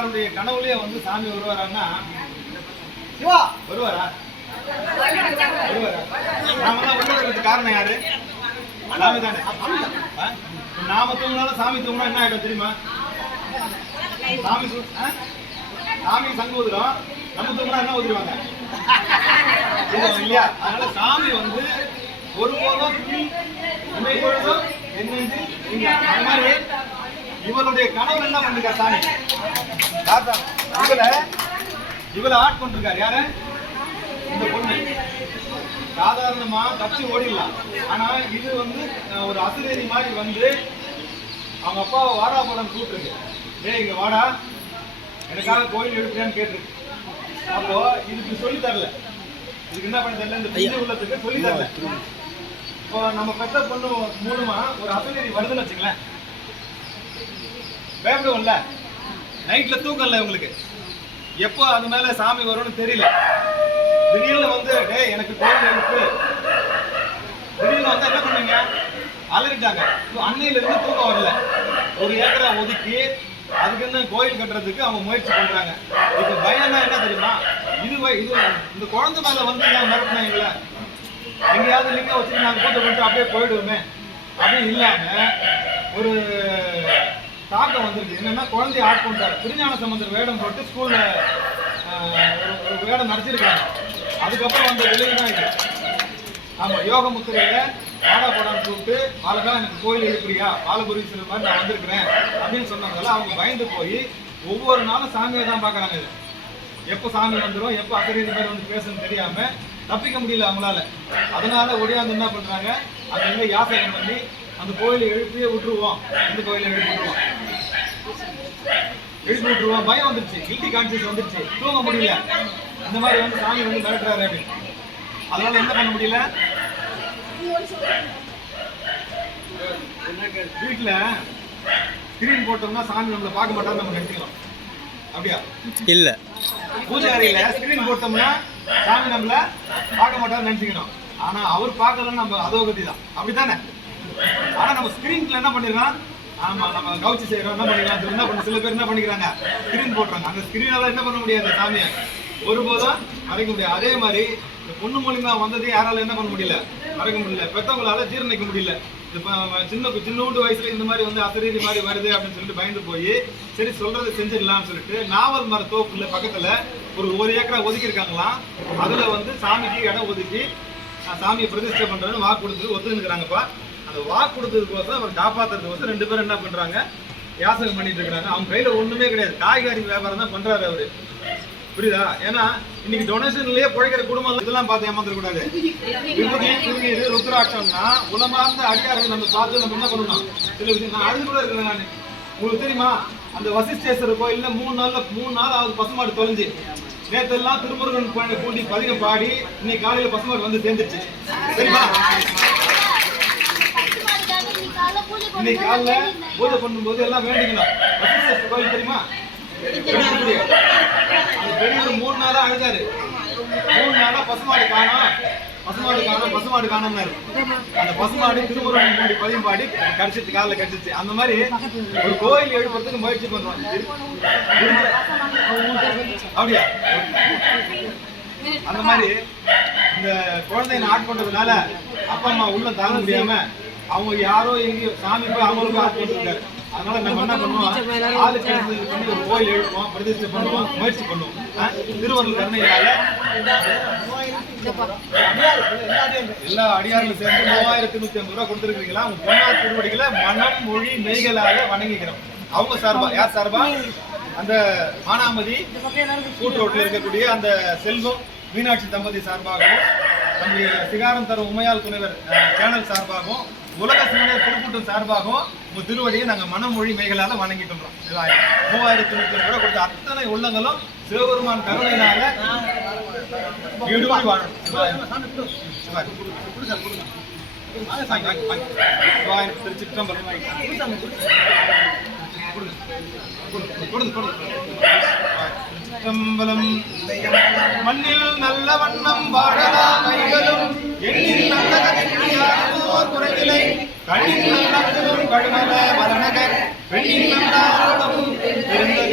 எல்லாருடைய கனவுலயே வந்து சாமி வருவாரான்னா? சிவா வருவாரா? வருவாரா? நாம தான் உள்ள காரணம் யாரு? சாமி தானே நாம தூங்கினாலும் சாமி தூங்கினா என்ன ஆயிடும் தெரியுமா? சாமி சாமி சங்கு ஊதுறோம் நம்ம தூங்கினா என்ன ஊதுருவாங்க இல்லையா? அதனால சாமி வந்து ஒருபோதும் இமைப்பொழுதும் என்னென்று மாதிரி. இவருடைய கனவு என்ன பண்ணிருக்கா சாமி? இவளை இவளை ஆட்கொண்டிருக்காரு யாரு? இந்த பொண்ணு. சாதாரணமா தப்பிச்சு ஓடிடலாம். ஆனா இது வந்து ஒரு அசுரேரி மாதிரி வந்து அவங்க அப்பா வாடா படம் கூப்பிட்டுருக்கு. டேய் இங்க வாடா. எனக்காக கோயில் எடுக்கிறேன்னு கேட்டிருக்கு. அப்போ இதுக்கு சொல்லி தரல. இதுக்கு என்ன பண்ணி தரல இந்த பிள்ளை உள்ளத்துக்கு சொல்லி தரல. இப்போ நம்ம பெத்த பொண்ணு மூலமா ஒரு அசுரேரி வருதுன்னு வச்சுங்களேன் பயப்படுவோம்ல? நைட்ல தூக்கம் இல்லை உங்களுக்கு. எப்போ அது மேல சாமி வரும்னு தெரியல. திடீர்னு வந்து டே எனக்கு கோயில் எழுப்பு திடீர்னு வந்து என்ன பண்ணீங்க அலறிட்டாங்க. அன்னையிலிருந்து அன்னையில இருந்து தூக்கம் வரல. ஒரு ஏக்கரை ஒதுக்கி அதுக்குன்னு கோயில் கட்டுறதுக்கு அவங்க முயற்சி பண்றாங்க. இப்போ பயம்னா என்ன தெரியுமா? இது வ- இது இந்த குழந்தை மேல வந்து ஏன் மிரட்டினாங்களே எங்கேயாவது லிங்கம் வச்சுட்டு நாங்கள் பூஜை பண்ணிட்டு அப்படியே போயிடுவோமே. அப்படின்னு இல்லாம ஒரு தாக்கம் வந்திருக்கு. என்னன்னா குழந்தைய ஆட்கொண்டார் திருஞான சம்பந்தர் வேடம் போட்டு ஸ்கூல்ல ஒரு வேடம் நடிச்சிருக்காங்க அதுக்கப்புறம் வந்த விளைவு தான் இது ஆமா யோக முத்திரையில வாடா படம் கூப்பிட்டு பாலகா எனக்கு கோயில் எழுப்புறியா? சில மாதிரி நான் வந்திருக்கிறேன். அப்படின்னு சொன்னாங்கல்ல அவங்க பயந்து போய் ஒவ்வொரு நாளும் சாமியை தான் பார்க்குறாங்க. இது எப்போ சாமி வந்துடும் எப்போ அசரீதி மாதிரி வந்து பேசணும்னு தெரியாம தப்பிக்க முடியல அவங்களால. அதனால ஒடியாந்து என்ன பண்றாங்க. அங்க எங்க யாசகம் பண்ணி அந்த கோயிலை எழுப்பியே விட்டுருவோம். இந்த கோயிலை எழுப்பி விட்டுருவோம். எழுப்பி விட்டுருவோம் பயம் வந்துருச்சு. கில்ட்டி கான்சியஸ் வந்துருச்சு. தூங்க முடியல. இந்த மாதிரி வந்து சாமி வந்து மிரட்டுறாரு அப்படின்னு. அதனால என்ன பண்ண முடியல? வீட்டுல ஸ்கிரீன் போட்டோம்னா சாமி நம்மளை பார்க்க மாட்டான்னு நம்ம நினைச்சுக்கலாம் அப்படியா? இல்ல. பூஜை அறையில ஸ்கிரீன் போட்டோம்னா சாமி நம்மள பார்க்க மாட்டாருன்னு நினைச்சுக்கணும் ஆனா அவர் பார்க்கலன்னு நம்ம அதோகதி தான் அப்படித்தானே? ஆனா நம்ம ஸ்கிரீன்ல என்ன பண்ணிடலாம்? ஆமா நம்ம கவுச்சி செய்யறோம் என்ன பண்ணிக்கலாம்? என்ன பண்ண சில பேர் என்ன பண்ணிக்கிறாங்க? ஸ்கிரீன் போடுறாங்க. அந்த ஸ்கிரீனால என்ன பண்ண முடியாது சாமியை ஒருபோதும் மறைக்க முடியாது. அதே மாதிரி இந்த பொண்ணு மூலியமா வந்தது யாரால என்ன பண்ண முடியல? மறைக்க முடியல. பெத்தவங்களால ஜீரணிக்க முடியல. இப்போ சின்ன சின்னூண்டு வயசுல இந்த மாதிரி வந்து அசரீதி மாதிரி வருது அப்படின்னு சொல்லிட்டு பயந்து போய் சரி சொல்றதை செஞ்சிடலாம்னு சொல்லிட்டு நாவல் மர தோப்புல பக்கத்துல ஒரு ஒரு ஏக்கரா ஒதுக்கி இருக்காங்களாம். அதுல வந்து சாமிக்கு இடம் ஒதுக்கி சாமியை பிரதிஷ்டை பண்றேன்னு வாக்கு கொடுத்து ஒத்துக்கிறாங்கப்பா அந்த வாக்கு கொடுத்ததுக்கோசம் அவர் காப்பாத்துறதுக்கோசம் ரெண்டு பேரும் என்ன பண்றாங்க? யாசகம் பண்ணிட்டு இருக்கிறாங்க. அவங்க கையில ஒண்ணுமே கிடையாது. காய்கறி வியாபாரம் தான் பண்றாரு அவரு. புரியுதா? ஏன்னா இன்னைக்கு டொனேஷன்லயே பிழைக்கிற குடும்பம் இதெல்லாம் பார்த்து ஏமாந்துட கூடாது. விபூதி ருத்ராட்சம்னா உலமார்ந்த அடியார்கள் நம்ம பார்த்து நம்ம என்ன பண்ணணும்? சில விஷயம் நான் அது கூட இருக்கிறேன் நான். உங்களுக்கு தெரியுமா? அந்த வசிஷ்டேஸ்வரர் கோயில்ல மூணு நாள்ல மூணு நாள் ஆகுது பசுமாடு தொலைஞ்சு நேற்று எல்லாம் திருமுருகன் கோயிலை கூட்டி பதிகம் பாடி இன்னைக்கு காலையில பசுமாடு வந்து சேர்ந்துருச்சு. சரிப்பா இன்னைக்கு காலைல பூஜை பண்ணும்போது எல்லாம் வேண்டிக்கணும். வசிஷ்டேஸ்வரர் கோயில் தெரியுமா? பெரியவர் மூணு நாளா அழுதாரு. மூணு நாளா பசுமாடு காணோம். பசுமாடு காணோம் பசுமாடு காணோம்னாரு. அந்த பசுமாடு திருமுருகன் கூடி பதியம் பாடி கடிச்சிச்சு காலில் கடிச்சிச்சு அந்த மாதிரி ஒரு கோயில் எழுப்புறதுக்கு முயற்சி திரு- அப்படியா? அந்த மாதிரி இந்த குழந்தைய ஆட்கொண்டதுனால அப்பா அம்மா உள்ள தாங்க முடியாம அவங்க யாரோ எங்கேயோ சாமி போய் அவங்களுக்கு ஆட்கொண்டிருக்காரு அதனால நம்ம என்ன பண்ணுவோம்? ஆளு கிடைச்சது பண்ணி ஒரு கோயில் எழுப்போம் பிரதிஷ்டை பண்ணுவோம் முயற்சி பண்ணுவோம். ஆ? திருவருள் கருணையினால எல்லா அடியார்களும் சேர்ந்து மூவாயிரத்தி நூத்தி ஐம்பது ரூபா கொடுத்துருக்கீங்களா உங்க பொன்னார் திருவடிகளை மனம் மொழி மெய்களால வணங்கிக்கிறோம் அவங்க சார்பா யார் சார்பா? அந்த மானாமதி கூட்டோட்டில் இருக்கக்கூடிய அந்த செல்வம் மீனாட்சி தம்பதி சார்பாகவும் நம்முடைய சிகாரம் தரும் உமையால் துணைவர் சேனல் சார்பாகவும் உலக சிவனர் திருக்கூட்டம் சார்பாகவும் உங்க திருவடியை நாங்க மனமொழி மைகளால வணங்கிட்டு வரோம் இதாயிரம். மூவாயிரத்தி நூத்தி ஐம்பது கொடுத்த அத்தனை உள்ளங்களும் சிவபெருமான் கருணையினால ஈடுபடி வாழும் சிவாயம். திருச்சிற்றம்பலம். கொடுங்க, கொடுங்க, கொடுங்க. திருச்சிற்றம்பலம் மண்ணில் நல்ல வண்ணம் வாழலாம் கைகளும் எண்ணில் நல்ல கதிர்யாரோர் கண்ணின் மலர்ந்ததும் கடுமல மரணகர் பெண்ணின் மலர்ந்ததும் பெருந்தது.